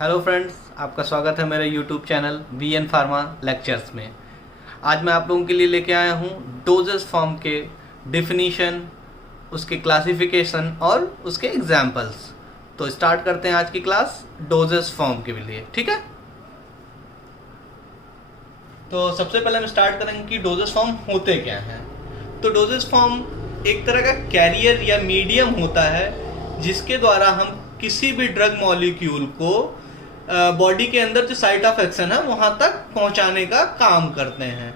Hello friends, आपका स्वागत है मेरे YouTube channel VN pharma lectures में। आज मैं आप लोगों के लिए लेके आया हूँ डोजेस फॉर्म के डिफिनीशन, उसके क्लासिफिकेशन और उसके एग्जाम्पल्स। तो स्टार्ट करते हैं आज की क्लास डोजेस फॉर्म के लिए, ठीक है। तो सबसे पहले हम स्टार्ट करेंगे कि डोजेस फॉर्म होते क्या हैं। तो डोजेस फॉर्म एक तरह का कैरियर या मीडियम होता है जिसके द्वारा हम किसी भी ड्रग मॉलिक्यूल को बॉडी के अंदर जो साइट ऑफ एक्शन है वहां तक पहुंचाने का काम करते हैं।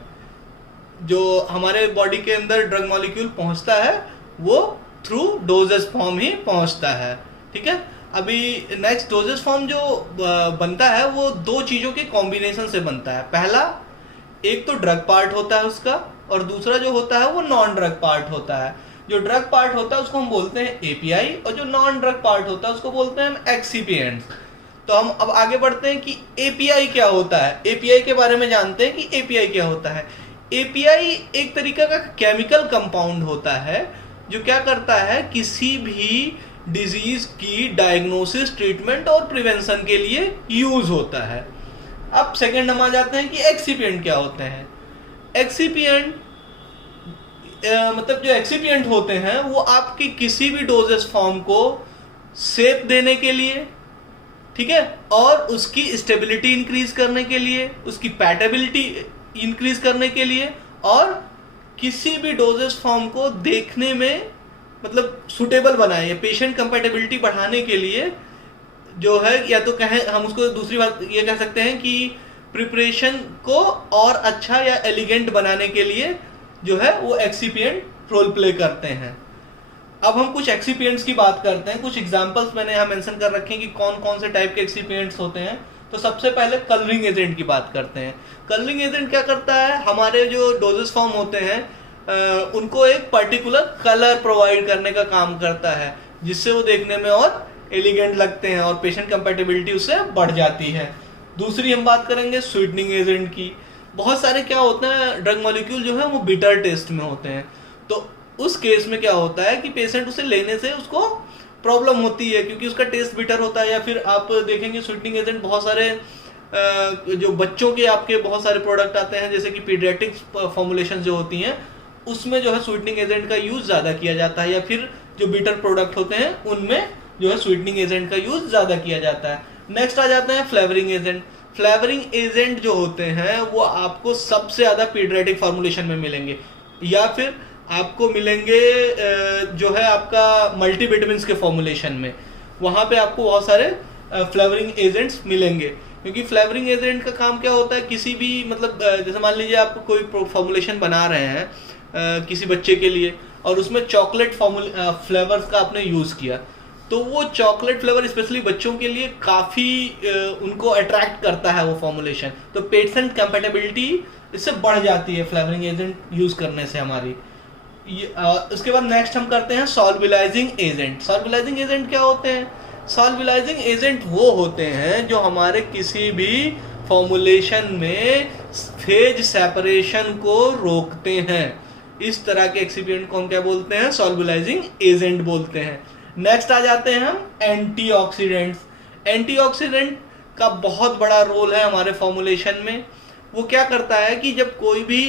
जो हमारे बॉडी के अंदर ड्रग मॉलिक्यूल पहुंचता है वो थ्रू डोजेस फॉर्म ही पहुंचता है, ठीक है। अभी नेक्स्ट डोजेस फॉर्म जो बनता है वो दो चीजों के कॉम्बिनेशन से बनता है। पहला, एक तो ड्रग पार्ट होता है उसका, और दूसरा जो होता है वो नॉन ड्रग पार्ट होता है। जो ड्रग पार्ट होता है उसको हम बोलते हैं एपीआई, और जो नॉन ड्रग पार्ट होता है उसको बोलते हैं हम एक्सिपिएंट्स। तो हम अब आगे बढ़ते हैं कि एपीआई क्या होता है। एपीआई के बारे में जानते हैं कि एपीआई क्या होता है। एपीआई एक तरीका का केमिकल कंपाउंड होता है जो क्या करता है, किसी भी डिजीज की डायग्नोसिस, ट्रीटमेंट और प्रिवेंशन के लिए यूज होता है। अब सेकंड हम आ जाते हैं कि एक्सिपिएंट क्या होते हैं। एक्सिपिएंट मतलब जो एक्सिपिएंट होते हैं वो आपकी किसी भी डोजेस फॉर्म को शेप देने के लिए, ठीक है, और उसकी स्टेबिलिटी इंक्रीज करने के लिए, उसकी पैटेबिलिटी इंक्रीज करने के लिए, और किसी भी डोजेस फॉर्म को देखने में मतलब सुटेबल बनाए, पेशेंट कंपैटिबिलिटी बढ़ाने के लिए जो है, या तो कहें हम उसको दूसरी बात ये कह सकते हैं कि प्रिपरेशन को और अच्छा या एलिगेंट बनाने के लिए जो है वो एक्सिपिएंट रोल प्ले करते हैं। अब हम कुछ एक्सिपिएंट्स की बात करते हैं। कुछ एग्जांपल्स मैंने यहाँ मेंशन कर रखे हैं कि कौन कौन से टाइप के एक्सिपिएंट्स होते हैं। तो सबसे पहले कलरिंग एजेंट की बात करते हैं। कलरिंग एजेंट क्या करता है, हमारे जो डोजेस फॉर्म होते हैं उनको एक पर्टिकुलर कलर प्रोवाइड करने का काम करता है, जिससे वो देखने में और एलिगेंट लगते हैं और पेशेंट कंपैटिबिलिटी उससे बढ़ जाती है। दूसरी हम बात करेंगे स्वीटनिंग एजेंट की। बहुत सारे क्या होते हैं ड्रग मॉलिक्यूल जो है वो बिटर टेस्ट में होते हैं। तो उस केस में क्या होता है कि पेशेंट उसे लेने से उसको प्रॉब्लम होती है क्योंकि उसका टेस्ट बिटर होता है। या फिर आप देखेंगे स्वीटनिंग एजेंट बहुत सारे जो बच्चों के आपके बहुत सारे प्रोडक्ट आते हैं, जैसे कि पीडियाट्रिक्स फॉर्मुलेशन जो होती हैं उसमें जो है स्वीटनिंग एजेंट का यूज ज्यादा किया जाता है, या फिर जो बिटर प्रोडक्ट होते हैं उनमें जो है स्वीटनिंग एजेंट का यूज ज्यादा किया जाता है। नेक्स्ट आ जाते हैं फ्लेवरिंग एजेंट। फ्लेवरिंग एजेंट जो होते हैं वो आपको सबसे ज्यादा पीडियाट्रिक फॉर्मुलेशन में मिलेंगे, या फिर आपको मिलेंगे जो है आपका मल्टीविटामिन्स के फॉर्मुलेशन में। वहां पे आपको बहुत सारे फ्लेवरिंग एजेंट्स मिलेंगे, क्योंकि फ्लेवरिंग एजेंट का काम क्या होता है, किसी भी मतलब जैसे मान लीजिए आप कोई फॉर्मुलेशन बना रहे हैं किसी बच्चे के लिए, और उसमें चॉकलेट फ्लेवर्स का आपने यूज किया, तो वो चॉकलेट फ्लेवर स्पेशली बच्चों के लिए काफी उनको अट्रैक्ट करता है वो फॉर्मुलेशन। तो पेशेंट कंपैटिबिलिटी इससे बढ़ जाती है फ्लेवरिंग एजेंट यूज करने से हमारी। उसके बाद नेक्स्ट हम करते हैं सॉल्बिलाइजिंग एजेंट। सॉल्बिलाइजिंग एजेंट क्या होते हैं? सॉल्बिलाइजिंग एजेंट वो होते हैं जो हमारे किसी भी फॉर्मुलेशन में फेज सेपरेशन को रोकते हैं। इस तरह के एक्सिपिएंट को हम क्या बोलते हैं? सॉल्बिलाइजिंग एजेंट बोलते हैं। नेक्स्ट आ जाते हैं हम एंटीऑक्सीडेंट्स। एंटीऑक्सीडेंट का बहुत बड़ा रोल है हमारे फॉर्मुलेशन में। वो क्या करता है कि जब कोई भी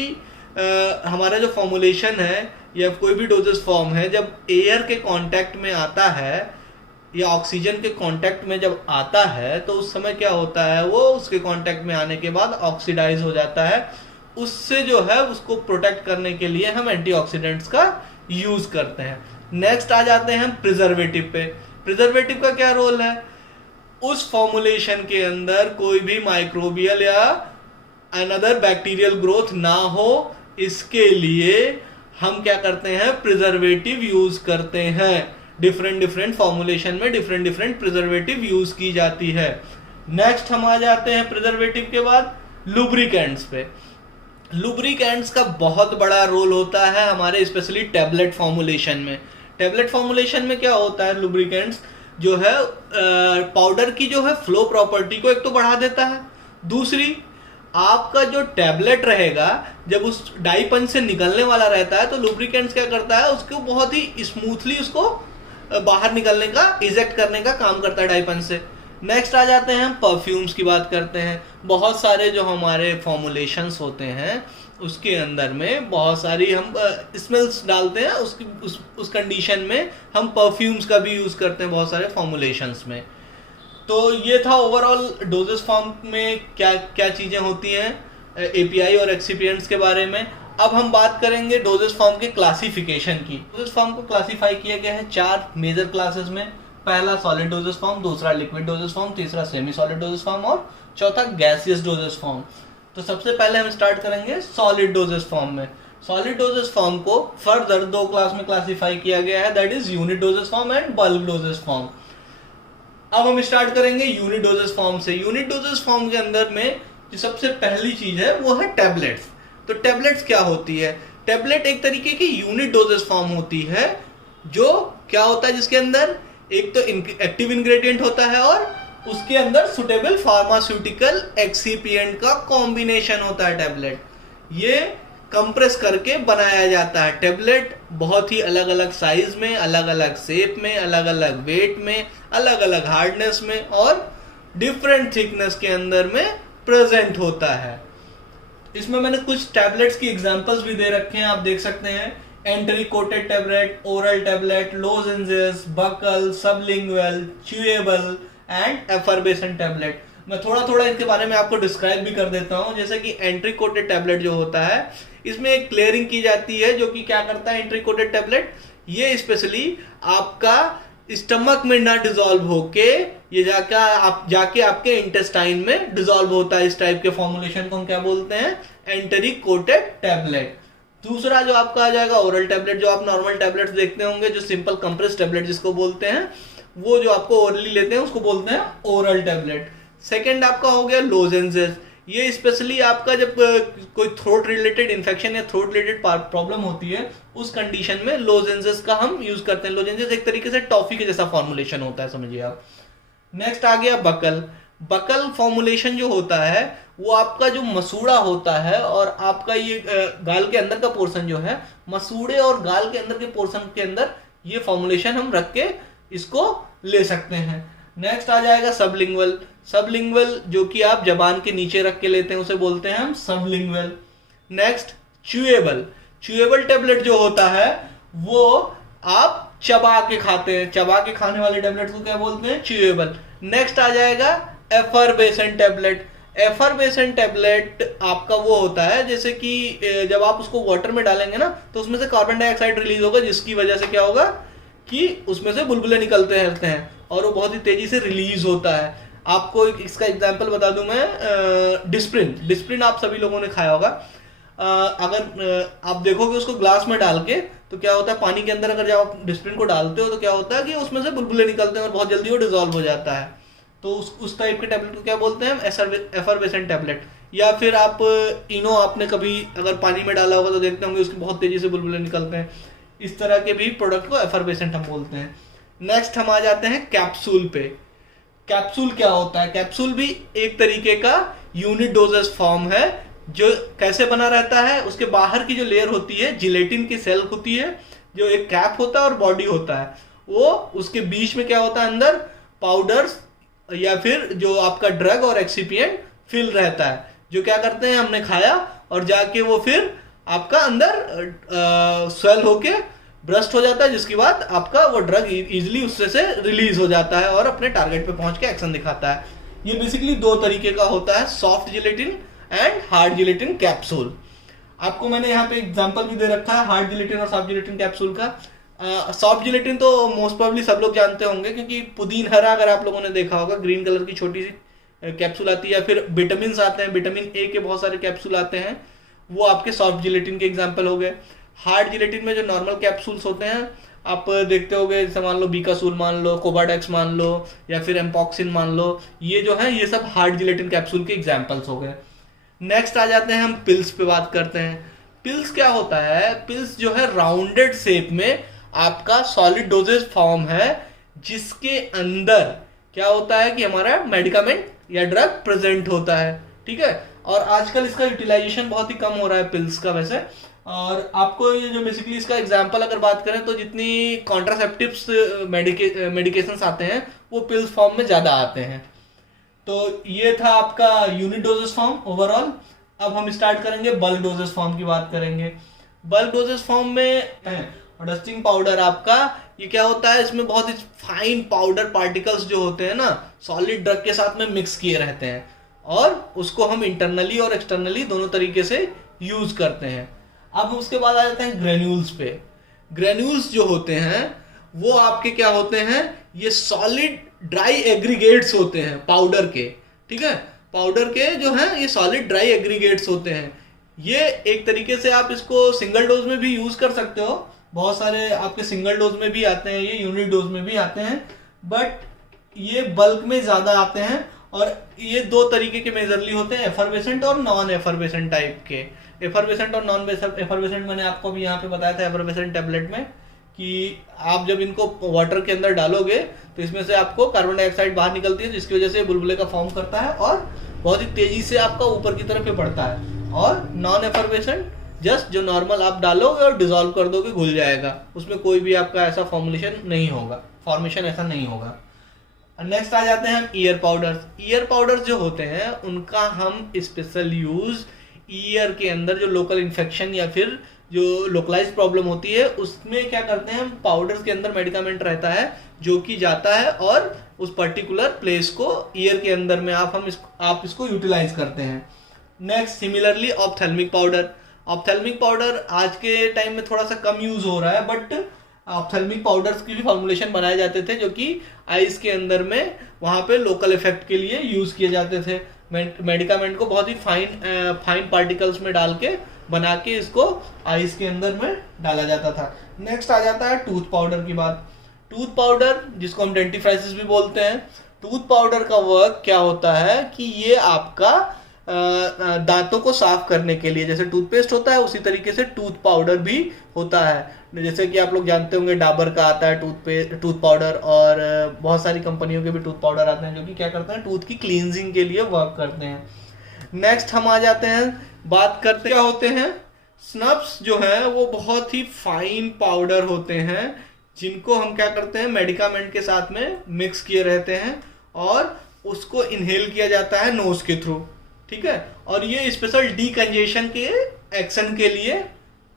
हमारा जो फॉर्मुलेशन है या कोई भी डोजेस फॉर्म है, जब एयर के कांटेक्ट में आता है या ऑक्सीजन के कांटेक्ट में जब आता है, तो उस समय क्या होता है, वो उसके कांटेक्ट में आने के बाद ऑक्सीडाइज हो जाता है। उससे जो है उसको प्रोटेक्ट करने के लिए हम एंटीऑक्सीडेंट्स का यूज करते हैं। नेक्स्ट आ जाते हैं हम प्रिजर्वेटिव पे। प्रिजर्वेटिव का क्या रोल है? उस फॉर्मुलेशन के अंदर कोई भी माइक्रोबियल या अनदर बैक्टीरियल ग्रोथ ना हो, इसके लिए हम क्या करते हैं? प्रिजर्वेटिव यूज करते हैं। डिफरेंट फॉर्मुलेशन में डिफरेंट प्रिजर्वेटिव यूज की जाती है। नेक्स्ट हम आ जाते हैं प्रिजर्वेटिव के बाद लुब्रिकेंट्स पे। लुब्रिकेंट्स का बहुत बड़ा रोल होता है हमारे स्पेशली टैबलेट फॉर्मुलेशन में। टैबलेट फॉर्मुलेशन में क्या होता है, लुब्रिकेंट्स जो है पाउडर की जो है फ्लो प्रॉपर्टी को एक तो बढ़ा देता है, दूसरी आपका जो टैबलेट रहेगा जब उस डाई पंच से निकलने वाला रहता है तो लुब्रिकेंट्स क्या करता है, उसको बहुत ही स्मूथली उसको बाहर निकलने का, इजेक्ट करने का काम करता है डाई पंच से। नेक्स्ट आ जाते हैं हम परफ्यूम्स की बात करते हैं। बहुत सारे जो हमारे फॉर्मुलेशंस होते हैं उसके अंदर में बहुत सारी हम स्मेल्स डालते हैं, उसकी उस कंडीशन में हम परफ्यूम्स का भी यूज़ करते हैं बहुत सारे फॉर्मुलेशंस में। तो ये था ओवरऑल डोजेस फॉर्म में क्या क्या चीज़ें होती हैं एपीआई और एक्सिपिएंट्स के बारे में। अब हम बात करेंगे डोजेस फॉर्म के क्लासिफिकेशन की। डोजेस फॉर्म को क्लासीफाई किया गया है 4 मेजर क्लासेस में। पहला सॉलिड डोजेस फॉर्म, दूसरा लिक्विड डोजेस फॉर्म, तीसरा सेमी सॉलिड डोजेस फॉर्म और चौथा गैसियस डोजेस फॉर्म। तो सबसे पहले हम स्टार्ट करेंगे सॉलिड डोजेस फॉर्म में। सॉलिड डोजेस फॉर्म को फर्दर 2 क्लास में क्लासीफाई किया गया है, that is unit doses form and bulk doses form. अब हम स्टार्ट करेंगे यूनिट डोजेस फॉर्म से। यूनिट डोजेस फॉर्म के अंदर में जो सबसे पहली चीज है वो है टैबलेट्स। तो टैबलेट्स क्या होती है? टैबलेट एक तरीके की यूनिट डोजेस फॉर्म होती है, जो क्या होता है जिसके अंदर एक तो एक्टिव इंग्रेडिएंट होता है और उसके अंदर सुटेबल फार्मास्यूटिकल एक्सिपिएंट का कॉम्बिनेशन होता है टैबलेट। ये कंप्रेस करके बनाया जाता है। टैबलेट बहुत ही अलग अलग साइज में, अलग अलग शेप में, अलग अलग वेट में, अलग अलग हार्डनेस में और डिफरेंट थिकनेस के अंदर में प्रेजेंट होता है। इसमें मैंने कुछ टैबलेट्स की एग्जांपल्स भी दे रखे हैं, आप देख सकते हैं। Enteric coated tablet, oral tablet, lozenges, buccal, sublingual, chewable and effervescent tablet. मैं थोड़ा थोड़ा इनके बारे में आपको डिस्क्राइब भी कर देता हूं। जैसे कि एंट्री कोटेड टैबलेट जो होता है, इसमें एक क्लियरिंग की जाती है, जो कि क्या करता है एंट्री कोटेड टैबलेट, ये स्पेशली आपका स्टमक में ना डिसॉल्व होके ये जाके आपके इंटेस्टाइन में डिसॉल्व होता है। इस टाइप के फॉर्मुलेशन को हम क्या बोलते हैं? Enteric coated tablet. दूसरा जो आपका आ जाएगा ओरल टैबलेट, जो आप नॉर्मल टैबलेट्स देखते होंगे, जो सिंपल कंप्रेस टैबलेट जिसको बोलते हैं, वो जो आपको ओरली लेते हैं उसको बोलते हैं ओरल टैबलेट। सेकेंड आपका हो गया लोजेंजेस। ये स्पेशली आपका जब कोई थ्रोट रिलेटेड इन्फेक्शन या थ्रोट रिलेटेड प्रॉब्लम होती है, उस कंडीशन में लोजेंजेस का हम यूज करते हैं। लोजेंजेस एक तरीके से टॉफी के जैसा फॉर्मुलेशन होता है, समझिए आप। नेक्स्ट आ गया बकल। बकल फॉर्मुलेशन जो होता है वो आपका जो मसूड़ा होता है और आपका ये गाल के अंदर का पोर्शन जो है, मसूड़े और गाल के अंदर के पोर्शन के अंदर ये फॉर्मुलेशन हम रख के इसको ले सकते हैं। नेक्स्ट आ जाएगा सबलिंगुअल। सबलिंगुअल जो कि आप जबान के नीचे रख के लेते हैं उसे बोलते हैं हम sublingual. Next chewable. Chewable tablet जो होता है वो आप चबा के खाते हैं, चबा के खाने वाले टैबलेट को क्या बोलते हैं? च्यूएबल। नेक्स्ट आ जाएगा एफरवेसेंट टैबलेट। एफरवेसेंट टैबलेट आपका वो होता है जैसे कि जब आप उसको वाटर में डालेंगे ना तो उसमें से कार्बन डाइऑक्साइड रिलीज होगा, जिसकी वजह से क्या होगा कि उसमें से बुलबुले निकलते रहते हैं और वो बहुत ही तेजी से रिलीज होता है। आपको इसका एग्जांपल बता दूं मैं, डिस्प्रिन। डिस्प्रिन आप सभी लोगों ने खाया होगा। अगर आप देखोगे उसको ग्लास में डाल के तो क्या होता है, पानी के अंदर अगर जब आप डिस्प्रिन को डालते हो तो क्या होता है कि उसमें से बुलबुले निकलते हैं और बहुत जल्दी वो डिजोल्व हो जाता है। तो उस टाइप के टैबलेट को क्या बोलते हैं? Effervescent tablet. या फिर आप इनो आपने कभी अगर पानी में डाला होगा तो देखते होंगे उसकी बहुत तेजी से बुलबुले निकलते हैं। इस तरह के भी प्रोडक्ट को एफरवेसेंट हम बोलते हैं। नेक्स्ट हम आ जाते हैं कैप्सूल पे। कैप्सूल क्या होता है? कैप्सूल भी एक तरीके का यूनिट डोजेस फॉर्म है, जो कैसे बना रहता है, उसके बाहर की जो लेयर होती है जिलेटिन की सेल होती है, जो एक कैप होता है और बॉडी होता है, वो उसके बीच में क्या होता है, अंदर पाउडर्स या फिर जो आपका ड्रग और एक्सिपिएंट फिल रहता है, जो क्या करते हैं, हमने खाया और जाके वो फिर आपका अंदर स्वेल होके ब्रस्ट हो जाता है, जिसके बाद आपका वो ड्रग इजीली उससे से रिलीज हो जाता है और अपने टारगेट पे पहुंच के एक्शन दिखाता है। ये बेसिकली 2 तरीके का होता है, soft gelatin and hard gelatin capsule. आपको मैंने यहाँ पे एग्जांपल भी दे रखा है हार्ड जिलेटिन और सॉफ्ट जिलेटिन कैप्सूल का। सॉफ्ट जिलेटिन तो मोस्ट प्रोबेबली सब लोग जानते होंगे, क्योंकि पुदीन हरा अगर आप लोगों ने देखा होगा, ग्रीन कलर की छोटी सी कैप्सूल आती है, या फिर विटामिन आते हैं, विटामिन ए के बहुत सारे कैप्सूल आते हैं, वो आपके सॉफ्ट जिलेटिन के एग्जाम्पल हो गए। हार्ड जिलेटिन में जो नॉर्मल कैप्सूल्स होते हैं आप देखते होगे, जैसे मान लो बीकासूल मान लो, कोबाडेक्स मान लो, या फिर एम्पॉक्सिन मान लो, ये जो है ये सब हार्ड जिलेटिन कैप्सूल के एग्जाम्पल्स हो गए। नेक्स्ट आ जाते हैं हम पिल्स पे बात करते हैं। पिल्स क्या होता है? पिल्स जो है राउंडेड शेप में आपका सॉलिड डोजेज फॉर्म है, जिसके अंदर क्या होता है कि हमारा मेडिकामेंट या ड्रग प्रेजेंट होता है, ठीक है। और आजकल इसका यूटिलाइजेशन बहुत ही कम हो रहा है पिल्स का वैसे। और आपको ये जो बेसिकली इसका एग्जांपल अगर बात करें तो जितनी कॉन्ट्रासेप्टिव्स मेडिकेशंस आते हैं वो पिल्स फॉर्म में ज़्यादा आते हैं। तो ये था आपका यूनिट डोजेस फॉर्म ओवरऑल। अब हम स्टार्ट करेंगे बल्क डोजेस फॉर्म की बात करेंगे। बल्क डोजेस फॉर्म में डस्टिंग पाउडर आपका ये क्या होता है, इसमें बहुत ही फाइन पाउडर पार्टिकल्स जो होते हैं ना सॉलिड ड्रग के साथ में मिक्स किए रहते हैं और उसको हम इंटरनली और एक्सटर्नली दोनों तरीके से यूज करते हैं। अब उसके बाद आ जाते हैं ग्रेन्यूल्स पे। ग्रेन्यूल्स जो होते हैं वो आपके क्या होते हैं, ये सॉलिड ड्राई एग्रीगेट्स होते हैं पाउडर के, ठीक है, पाउडर के जो हैं ये सॉलिड ड्राई एग्रीगेट्स होते हैं। ये एक तरीके से आप इसको सिंगल डोज में भी यूज कर सकते हो, बहुत सारे आपके सिंगल डोज में भी आते हैं, ये यूनिट डोज में भी आते हैं, बट ये बल्क में ज्यादा आते हैं। और ये दो तरीके के मेजरली होते हैं, एफर्वेसेंट और नॉन एफर्वेसेंट टाइप के। एफर्वेसेंट और नॉन एफर्वेसेंट मैंने आपको भी यहाँ पे बताया था एफर्वेसेंट टेबलेट में कि आप जब इनको वाटर के अंदर डालोगे तो इसमें से आपको कार्बन डाइऑक्साइड बाहर निकलती है जिसकी वजह से बुलबुले का फॉर्म करता है और बहुत ही तेजी से आपका ऊपर की तरफ बढ़ता है। और नॉन एफर्वेसेंट जस्ट जो नॉर्मल आप डालोगे और डिजोल्व कर दोगे घुल जाएगा, उसमें कोई भी आपका ऐसा फॉर्मुलेशन नहीं होगा, फॉर्मेशन ऐसा नहीं होगा। नेक्स्ट आ जाते हैं ईयर पाउडर्स। ईयर पाउडर्स जो होते हैं उनका हम स्पेशल यूज ईयर के अंदर जो लोकल इन्फेक्शन या फिर जो लोकलाइज प्रॉब्लम होती है उसमें क्या करते हैं, हम पाउडर्स के अंदर मेडिकामेंट रहता है जो कि जाता है और उस पर्टिकुलर प्लेस को ईयर के अंदर में आप इसको यूटिलाइज करते हैं। Next similarly ophthalmic powder. Ophthalmic powder आज के टाइम में थोड़ा सा कम यूज हो रहा है, बट ऑप्थेल्मिक पाउडर्स की भी फॉर्मुलेशन बनाए जाते थे जो कि आइज के अंदर में वहाँ पे लोकल इफेक्ट के लिए यूज किए जाते थे। मेडिकामेंट को बहुत ही फाइन पार्टिकल्स में डाल के बना के इसको आइज के अंदर में डाला जाता था। नेक्स्ट आ जाता है टूथ पाउडर की बात। टूथ पाउडर जिसको हम डेंटिफ्राइसिस भी बोलते हैं, टूथ पाउडर का वर्क क्या होता है कि ये आपका दांतों को साफ करने के लिए, जैसे टूथपेस्ट होता है उसी तरीके से टूथ पाउडर भी होता है। जैसे कि आप लोग जानते होंगे डाबर का आता है टूथ पाउडर और बहुत सारी कंपनियों के भी टूथ पाउडर आते हैं जो कि क्या करते हैं टूथ की क्लींजिंग के लिए वर्क करते हैं। नेक्स्ट हम आ जाते हैं, बात करते क्या होते हैं, स्नब्स जो है वो बहुत ही फाइन पाउडर होते हैं जिनको हम क्या करते हैं मेडिकामेंट के साथ में मिक्स किए रहते हैं और उसको इनहेल किया जाता है नोज के थ्रू, ठीक है। और ये स्पेशल डीकंजेशन के एक्शन के लिए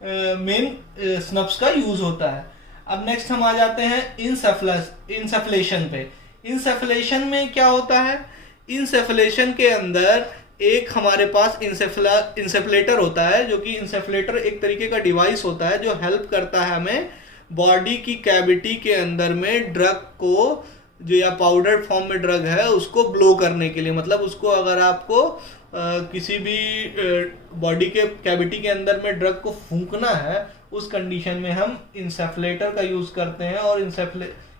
मेन स्नब्स का यूज होता है। अब नेक्स्ट हम आ जाते हैं इंसेफ्लेशन पे। इंसेफ्लेशन में क्या होता है, इंसेफ्लेशन के अंदर एक हमारे पास इंसेफ्लेटर होता है जो कि इंसेफ्लेटर एक तरीके का डिवाइस होता है जो हेल्प करता है हमें बॉडी की कैविटी के अंदर में ड्रग को जो या पाउडर फॉर्म में ड्रग है उसको ब्लो करने के लिए। मतलब उसको अगर आपको किसी भी बॉडी के कैविटी के अंदर में ड्रग को फूंकना है उस कंडीशन में हम इंसेफ्लेटर का यूज करते हैं और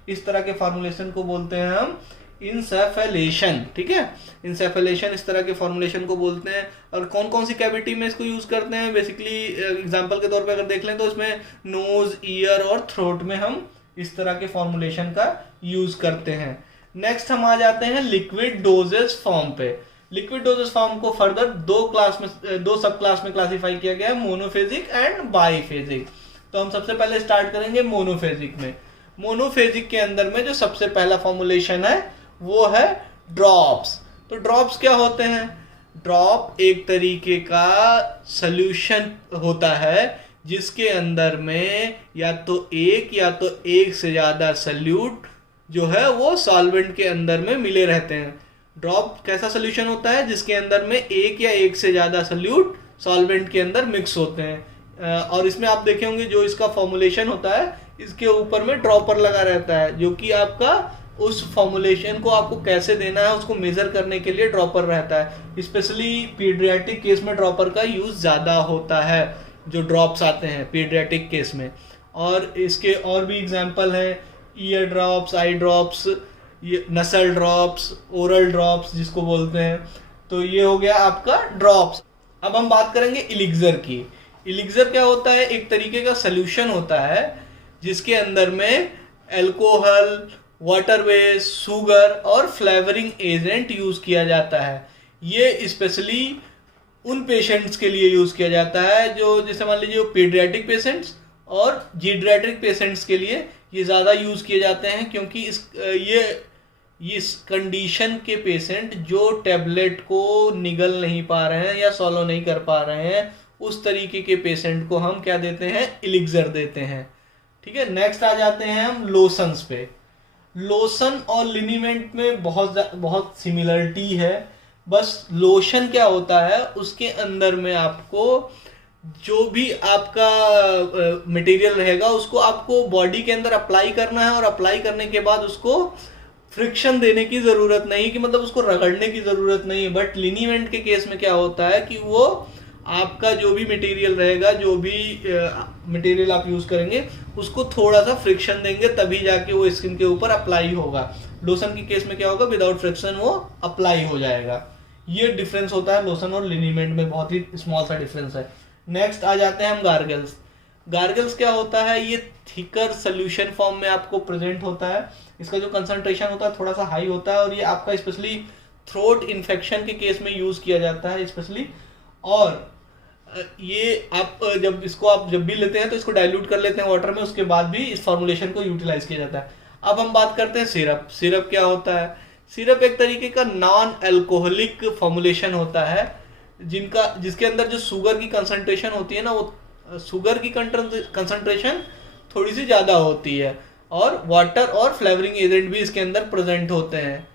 इस तरह के फॉर्मुलेशन को बोलते हैं हम इंसेफेलेशन, ठीक है। इंसेफेलेशन इस तरह के फॉर्मुलेशन को बोलते हैं। और कौन कौन सी कैविटी में इसको यूज करते हैं, बेसिकली एग्जांपल के तौर पे अगर देख लें तो इसमें नोज, ईयर और थ्रोट में हम इस तरह के फॉर्मुलेशन का यूज करते हैं। नेक्स्ट हम आ जाते हैं लिक्विड डोजेस फॉर्म पे। लिक्विड डोजेस फॉर्म को फर्दर दो सब क्लास में क्लासिफाई किया गया है, मोनोफेजिक एंड बाइफेजिक। तो हम सबसे पहले स्टार्ट करेंगे मोनोफेजिक में। मोनोफेजिक के अंदर में जो सबसे पहला फॉर्मुलेशन है वो है ड्रॉप्स। तो ड्रॉप्स क्या होते हैं, ड्रॉप एक तरीके का सॉल्यूशन होता है जिसके अंदर में या तो एक से ज्यादा सॉल्यूट जो है वो सॉल्वेंट के अंदर में मिले रहते हैं। ड्रॉप कैसा सॉल्यूशन होता है जिसके अंदर में एक से ज्यादा सॉल्यूट सॉल्वेंट के अंदर मिक्स होते हैं। और इसमें आप देखे होंगे जो इसका फॉर्मुलेशन होता है इसके ऊपर में ड्रॉपर लगा रहता है जो कि आपका उस फॉर्मुलेशन को आपको कैसे देना है उसको मेजर करने के लिए ड्रॉपर रहता है। स्पेशली पीडियाट्रिक केस में ड्रॉपर का यूज ज्यादा होता है, जो ड्रॉप्स आते हैं पीडियाट्रिक केस में। और इसके और भी एग्जांपल हैं, ईयर ड्रॉप्स, आई ड्रॉप्स, नसल ड्रॉप्स, ओरल ड्रॉप्स जिसको बोलते हैं। तो ये हो गया आपका ड्रॉप्स। अब हम बात करेंगे इलिक्जर की। इलिक्जर क्या होता है, एक तरीके का सॉल्यूशन होता है जिसके अंदर में अल्कोहल, वाटर बेस, शुगर और फ्लेवरिंग एजेंट यूज किया जाता है। ये स्पेशली उन पेशेंट्स के लिए यूज़ किया जाता है जो, जैसे मान लीजिए पीडियाट्रिक पेशेंट्स और जीड्रेट्रिक पेशेंट्स के लिए ये ज़्यादा यूज़ किए जाते हैं, क्योंकि इस कंडीशन के पेशेंट जो टैबलेट को निगल नहीं पा रहे हैं या सॉलो नहीं कर पा रहे हैं, उस तरीके के पेशेंट को हम क्या देते हैं, एलिक्सर देते हैं। ठीक है, नेक्स्ट आ जाते हैं हम लोशंस पे। लोशन और लिनीमेंट में बहुत सिमिलरिटी है, बस लोशन क्या होता है, उसके अंदर में आपको जो भी आपका मटेरियल रहेगा उसको आपको बॉडी के अंदर अप्लाई करना है, और अप्लाई करने के बाद उसको फ्रिक्शन देने की ज़रूरत नहीं, कि मतलब उसको रगड़ने की ज़रूरत नहीं है। बट लिनीमेंट के केस में क्या होता है कि वो आपका जो भी मटेरियल रहेगा, जो भी मटेरियल आप यूज़ करेंगे, उसको थोड़ा सा फ्रिक्शन देंगे तभी जाके वो स्किन के ऊपर अप्लाई होगा। लोशन के केस में क्या होगा, विदाउट फ्रिक्शन वो अप्लाई हो जाएगा। ये डिफरेंस होता है लोशन और लिनीमेंट में, बहुत ही स्मॉल सा डिफरेंस है। नेक्स्ट आ जाते हैं हम गार्गल्स। गार्गल्स क्या होता है, ये थिकर सोल्यूशन फॉर्म में आपको प्रेजेंट होता है। इसका जो कंसंट्रेशन होता है थोड़ा सा हाई होता है, और ये आपका स्पेशली थ्रोट इन्फेक्शन के केस में यूज़ किया जाता है स्पेशली। और ये आप जब भी लेते हैं तो इसको डाइल्यूट कर लेते हैं वाटर में, उसके बाद भी इस फॉर्मुलेशन को यूटिलाइज किया जाता है। अब हम बात करते हैं सिरप। सिरप क्या होता है, सिरप एक तरीके का नॉन अल्कोहलिक फॉर्मुलेशन होता है, जिसके अंदर जो शुगर की कंसंट्रेशन होती है ना, वो शुगर की कंसंट्रेशन थोड़ी सी ज़्यादा होती है, और वाटर और फ्लेवरिंग एजेंट भी इसके अंदर प्रेजेंट होते हैं।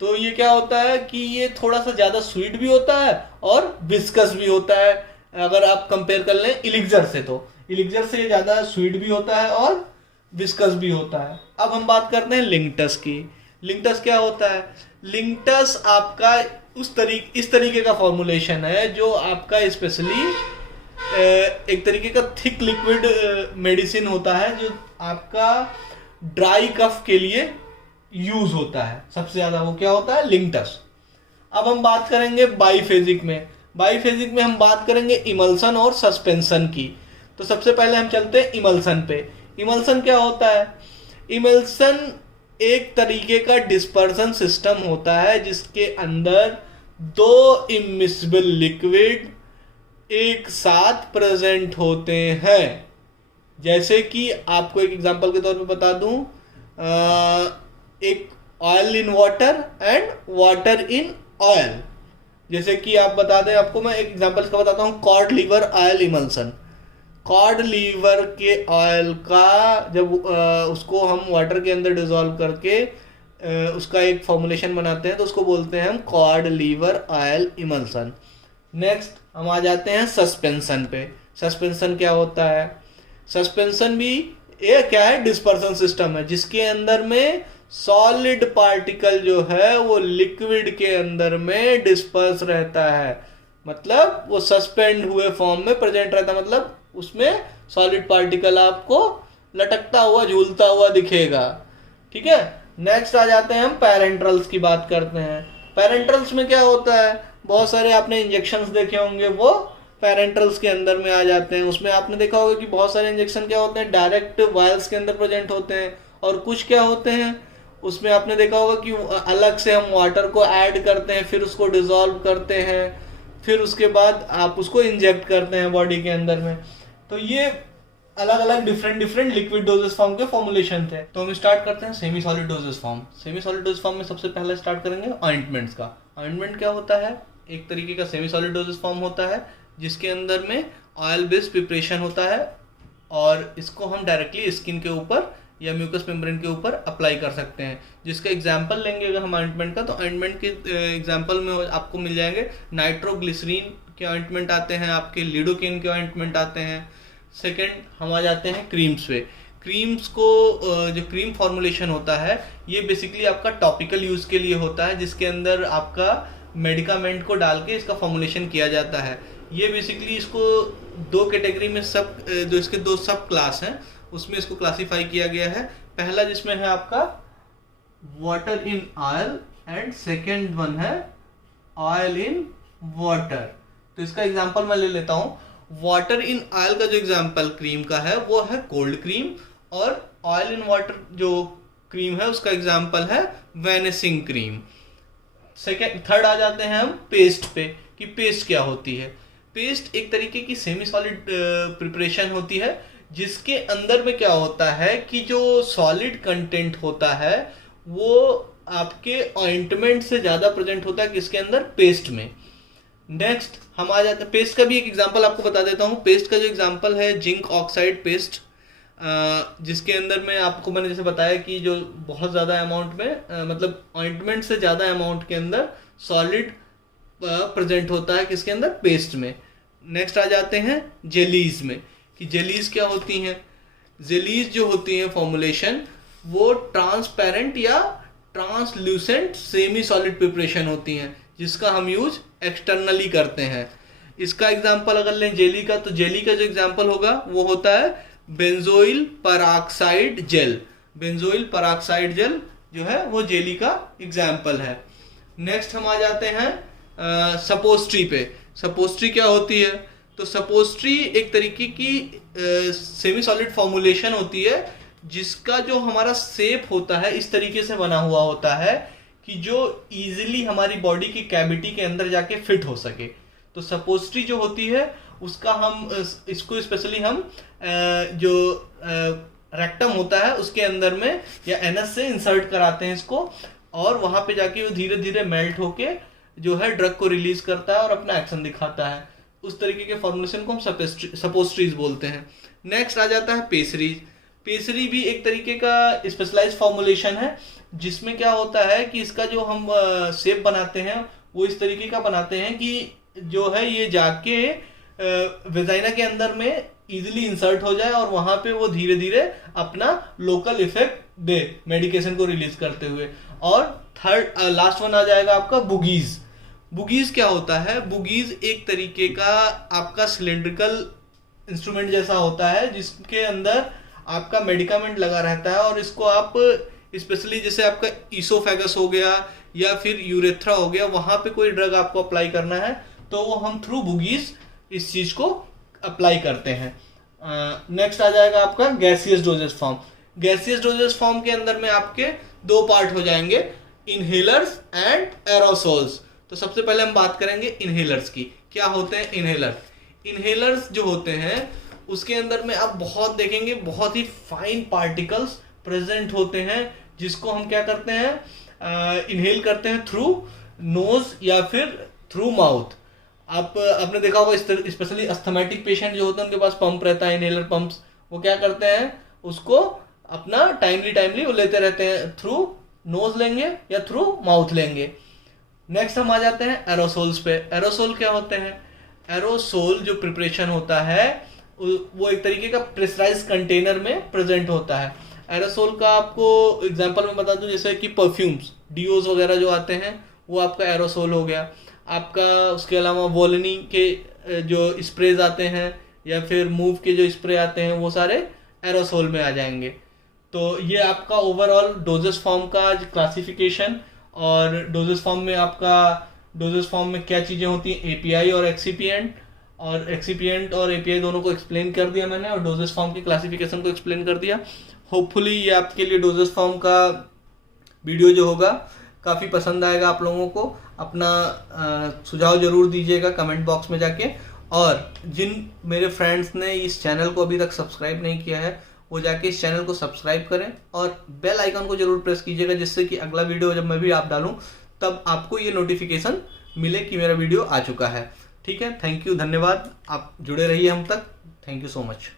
तो ये क्या होता है कि ये थोड़ा सा ज़्यादा स्वीट भी होता है और विस्कस भी होता है। अगर आप कंपेयर कर लें इलिक्सर से, तो इलिक्सर से ज़्यादा स्वीट भी होता है और विस्कस भी होता है। अब हम बात करते हैं लिंक्टस की। लिंक्टस क्या होता है, लिंक्टस आपका इस तरीके का फॉर्मुलेशन है जो आपका स्पेशली एक तरीके का थिक लिक्विड मेडिसिन होता है, जो आपका ड्राई कफ के लिए यूज होता है सबसे ज्यादा। वो क्या होता है, लिंक्टस। अब हम बात करेंगे बाइफेजिक में। बाइफेजिक में हम बात करेंगे इमल्सन और सस्पेंशन की। तो सबसे पहले हम चलते हैं इमल्सन पे। इमल्सन क्या होता है, इमल्सन एक तरीके का डिस्पर्सन सिस्टम होता है जिसके अंदर दो इमिसिबल लिक्विड एक साथ प्रेजेंट होते हैं। जैसे कि आपको एक एग्जांपल के तौर पे बता दूं, एक oil in water and water in oil. जैसे कि आप बता दें, आपको मैं एक एग्जांपल का बताता हूँ, cod liver oil emulsion. Cod liver के ऑयल का जब उसको हम वाटर के अंदर डिजोल्व करके उसका एक फॉर्मुलेशन बनाते हैं तो उसको बोलते हैं हम cod liver oil emulsion. Next हम आ जाते हैं सस्पेंशन पे। सस्पेंशन क्या होता है, सस्पेंशन भी ये क्या है, डिस्पर्सन सिस्टम है जिसके अंदर में सॉलिड पार्टिकल जो है वो लिक्विड के अंदर में डिस्पर्स रहता है, मतलब वो सस्पेंड हुए फॉर्म में प्रेजेंट रहता है, मतलब उसमें सॉलिड पार्टिकल आपको लटकता हुआ झूलता हुआ दिखेगा। ठीक है, नेक्स्ट आ जाते हैं हम पैरेंट्रल्स की बात करते हैं। पैरेंट्रल्स में क्या होता है, बहुत सारे आपने इंजेक्शंस देखे होंगे वो पैरेंट्रल्स के अंदर में आ जाते हैं। उसमें आपने देखा होगा कि बहुत सारे इंजेक्शन क्या होते हैं, डायरेक्ट वायल्स के अंदर प्रेजेंट होते हैं, और कुछ क्या होते हैं उसमें आपने देखा होगा कि अलग से हम वाटर को ऐड करते हैं, फिर उसको डिजोल्व करते हैं, फिर उसके बाद आप उसको इंजेक्ट करते हैं बॉडी के अंदर में। तो ये अलग अलग डिफरेंट लिक्विड डोजेस फॉर्म के फॉर्मुलेशन थे। तो हम स्टार्ट करते हैं semi solid doses form. Semi solid doses form में सबसे पहले स्टार्ट करेंगे ऑइंटमेंट्स का। ऑइंटमेंट क्या होता है, एक तरीके का सेमी सॉलिड डोजेस फॉर्म होता है जिसके अंदर में ऑयल बेस्ड प्रिपरेशन होता है, और इसको हम डायरेक्टली स्किन के ऊपर या म्यूकस मेम्ब्रेन के ऊपर अप्लाई कर सकते हैं। जिसका एग्जांपल लेंगे अगर हम ऑइंटमेंट का, तो ऑइंटमेंट के एग्जांपल में आपको मिल जाएंगे नाइट्रोग्लिसरीन के ऑइंटमेंट आते हैं, आपके लिडोकेन के ऑइंटमेंट आते हैं। सेकंड हम आ जाते हैं क्रीम्स पे। क्रीम्स को जो क्रीम फॉर्मुलेशन होता है ये बेसिकली आपका टॉपिकल यूज़ के लिए होता है, जिसके अंदर आपका मेडिकामेंट को डाल के इसका फॉर्मुलेशन किया जाता है। ये बेसिकली इसको दो कैटेगरी में जो इसके दो सब क्लास हैं उसमें इसको क्लासीफाई किया गया है। पहला जिसमें है आपका water in oil and second one है ऑयल इन वाटर। तो इसका एग्जांपल मैं ले लेता हूँ। वाटर इन ऑयल का जो एग्जांपल क्रीम का है वो है कोल्ड क्रीम, और ऑयल इन वाटर जो क्रीम है उसका एग्जांपल है वैनिसिंग क्रीम। थर्ड आ जाते हैं हम पेस्ट पे, कि कि पेस्ट क्या होती है। पेस्ट एक तरीके की सेमी सॉलिड प्रिपरेशन होती है जिसके अंदर में क्या होता है कि जो सॉलिड कंटेंट होता है वो आपके ऑइंटमेंट से ज़्यादा प्रेजेंट होता है किसके अंदर, पेस्ट में। नेक्स्ट हम आ जाते हैं, पेस्ट का भी एक एग्जांपल आपको बता देता हूँ। पेस्ट का जो एग्जांपल है जिंक ऑक्साइड पेस्ट, जिसके अंदर में आपको मैंने जैसे बताया कि जो बहुत ज़्यादा अमाउंट में मतलब ऑइंटमेंट से ज़्यादा अमाउंट के अंदर सॉलिड प्रेजेंट होता है किसके अंदर, पेस्ट में। नेक्स्ट आ जाते हैं जेलीज में, कि जेलीज क्या होती हैं। जेलीज जो होती हैं फॉर्मुलेशन वो ट्रांसपेरेंट या ट्रांसल्यूसेंट सेमी सॉलिड प्रिपरेशन होती हैं जिसका हम यूज एक्सटर्नली करते हैं। इसका एग्जांपल अगर लें जेली का, तो जेली का जो एग्जांपल होगा वो होता है benzoyl peroxide gel. Benzoyl peroxide gel जो है वो जेली का एग्जांपल है। नेक्स्ट हम आ जाते हैं सपोस्ट्री पे। सपोस्ट्री क्या होती है, तो सपोस्ट्री एक तरीके की सेमी सॉलिड फॉर्मुलेशन होती है जिसका जो हमारा शेप होता है इस तरीके से बना हुआ होता है कि जो इजीली हमारी बॉडी की कैविटी के अंदर जाके फिट हो सके। तो सपोस्ट्री जो होती है उसका हम इसको स्पेशली हम जो रेक्टम होता है उसके अंदर में या एनस से इंसर्ट कराते हैं इसको, और वहां पे जाके वो धीरे धीरे मेल्ट होके जो है ड्रग को रिलीज करता है और अपना एक्शन दिखाता है। उस तरीके के फॉर्मुलेशन को हम सपोस्ट्रीज बोलते हैं। नेक्स्ट आ जाता है पेसरीज। पेसरी भी एक तरीके का स्पेशलाइज्ड फॉर्मुलेशन है जिसमें क्या होता है कि इसका जो हम शेप बनाते हैं वो इस तरीके का बनाते हैं कि जो है ये जाके वेजाइना के अंदर में इजीली इंसर्ट हो जाए और वहां पे वो धीरे धीरे अपना लोकल इफेक्ट दे मेडिकेशन को रिलीज करते हुए। और थर्ड लास्ट वन आ जाएगा आपका बुगीज। बुगीज क्या होता है, बुगीज एक तरीके का आपका सिलेंड्रिकल इंस्ट्रूमेंट जैसा होता है जिसके अंदर आपका मेडिकामेंट लगा रहता है और इसको आप स्पेशली जैसे आपका ईसोफेगस हो गया या फिर यूरेथ्रा हो गया वहां पे कोई ड्रग आपको अप्लाई करना है तो वो हम थ्रू बुगीज इस चीज को अप्लाई करते हैं। नेक्स्ट आ जाएगा आपका gaseous doses form. Gaseous doses form के अंदर में आपके दो पार्ट हो जाएंगे, इनहेलर्स एंड एरोसोल्स। तो सबसे पहले हम बात करेंगे इनहेलर्स की। क्या होते हैं इनहेलर? इनहेलर्स जो होते हैं उसके अंदर में आप बहुत देखेंगे बहुत ही फाइन पार्टिकल्स प्रेजेंट होते हैं जिसको हम क्या करते हैं, इनहेल करते हैं थ्रू नोज या फिर थ्रू माउथ। आपने देखा होगा स्पेशली अस्थमेटिक पेशेंट जो होते हैं उनके पास पंप रहता है, इनहेलर पंप्स। वो क्या करते हैं, उसको अपना टाइमली वो लेते रहते हैं, थ्रू नोज लेंगे या थ्रू माउथ लेंगे। नेक्स्ट हम आ जाते हैं एरोसोल्स पे। एरोसोल क्या होते हैं? एरोसोल जो प्रिपरेशन होता है वो एक तरीके का प्रेशराइज कंटेनर में प्रेजेंट होता है। एरोसोल का आपको एग्जांपल में बता दूं, जैसे कि परफ्यूम्स, डीओज वगैरह जो आते हैं वो आपका एरोसोल हो गया आपका। उसके अलावा वोलिनी के जो स्प्रेज आते हैं या फिर मूव के जो स्प्रे आते हैं वो सारे एरोसोल में आ जाएंगे। तो ये आपका ओवरऑल डोजेस फॉर्म का क्लासिफिकेशन, और डोजेस फॉर्म में आपका डोजेस फॉर्म में क्या चीज़ें होती हैं, एपीआई और एक्सीपिएंट, और एक्सीपिएंट और एपीआई दोनों को एक्सप्लेन कर दिया मैंने, और डोजेस फॉर्म की क्लासिफिकेशन को एक्सप्लेन कर दिया। होपफुली ये आपके लिए डोजेस फॉर्म का वीडियो जो होगा काफ़ी पसंद आएगा आप लोगों को। अपना सुझाव जरूर दीजिएगा कमेंट बॉक्स में जाके, और जिन मेरे फ्रेंड्स ने इस चैनल को अभी तक सब्सक्राइब नहीं किया है वो जाके इस चैनल को सब्सक्राइब करें और बेल आइकन को जरूर प्रेस कीजिएगा जिससे कि अगला वीडियो जब मैं भी आप डालूं तब आपको ये नोटिफिकेशन मिले कि मेरा वीडियो आ चुका है। ठीक है, थैंक यू, धन्यवाद। आप जुड़े रहिए हम तक। Thank you so much.